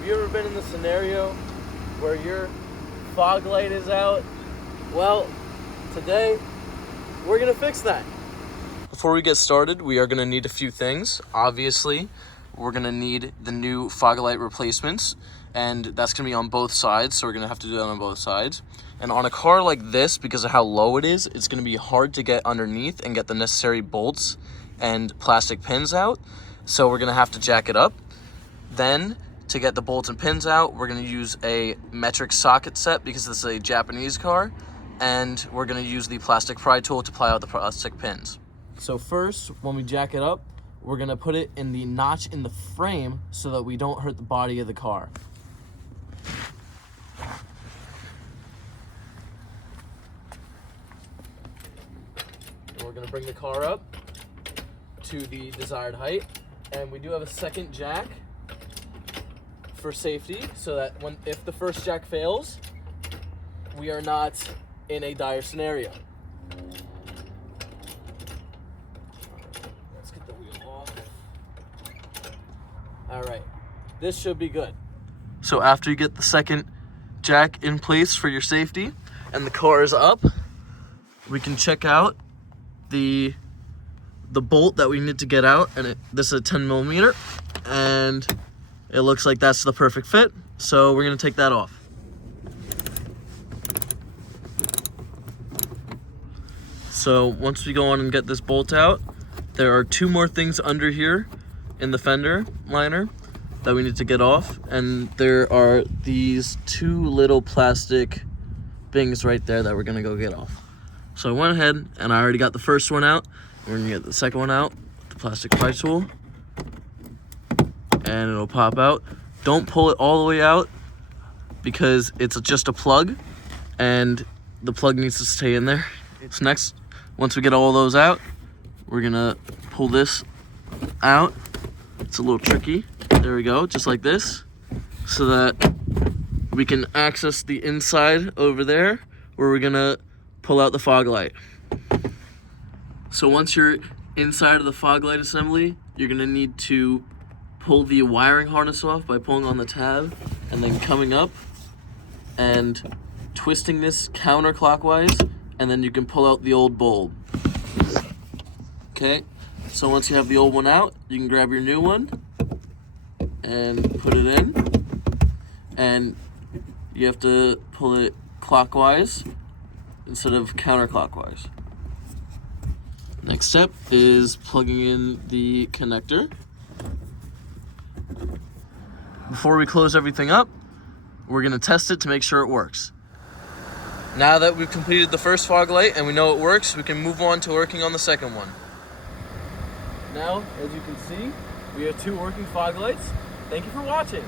Have you ever been in the scenario where your fog light is out? Well, today we're gonna fix that. Before we get started, we are gonna need a few things. Obviously, we're gonna need the new fog light replacements, and that's gonna be on both sides, so we're gonna have to do that on both sides. And on a car like this, because of how low it is, it's gonna be hard to get underneath and get the necessary bolts and plastic pins out, so we're gonna have to jack it up. Then, to get the bolts and pins out, we're gonna use a metric socket set because this is a Japanese car, and we're gonna use the plastic pry tool to pry out the plastic pins. So first, when we jack it up, we're gonna put it in the notch in the frame so that we don't hurt the body of the car. And we're gonna bring the car up to the desired height, and we do have a second jack for safety so that if the first jack fails, we are not in a dire scenario. Let's get the wheel off. All right, this should be good. So after you get the second jack in place for your safety and the car is up, we can check out the bolt that we need to get out, and this is a 10 millimeter, and it looks like that's the perfect fit, so we're gonna take that off. So once we go on and get this bolt out, there are two more things under here in the fender liner that we need to get off, and there are these two little plastic things right there that we're gonna go get off. So I went ahead and I already got the first one out. We're gonna get the second one out, the plastic pry tool, and it'll pop out. Don't pull it all the way out because it's just a plug and the plug needs to stay in there. So next, once we get all those out, we're gonna pull this out. It's a little tricky. There we go, just like this, so that we can access the inside over there where we're gonna pull out the fog light. So once you're inside of the fog light assembly, you're gonna need to pull the wiring harness off by pulling on the tab and then coming up and twisting this counterclockwise, and then you can pull out the old bulb. Okay, so once you have the old one out, you can grab your new one and put it in, and you have to pull it clockwise instead of counterclockwise. Next step is plugging in the connector. Before we close everything up, we're gonna test it to make sure it works. Now that we've completed the first fog light and we know it works, we can move on to working on the second one. Now, as you can see, we have two working fog lights. Thank you for watching.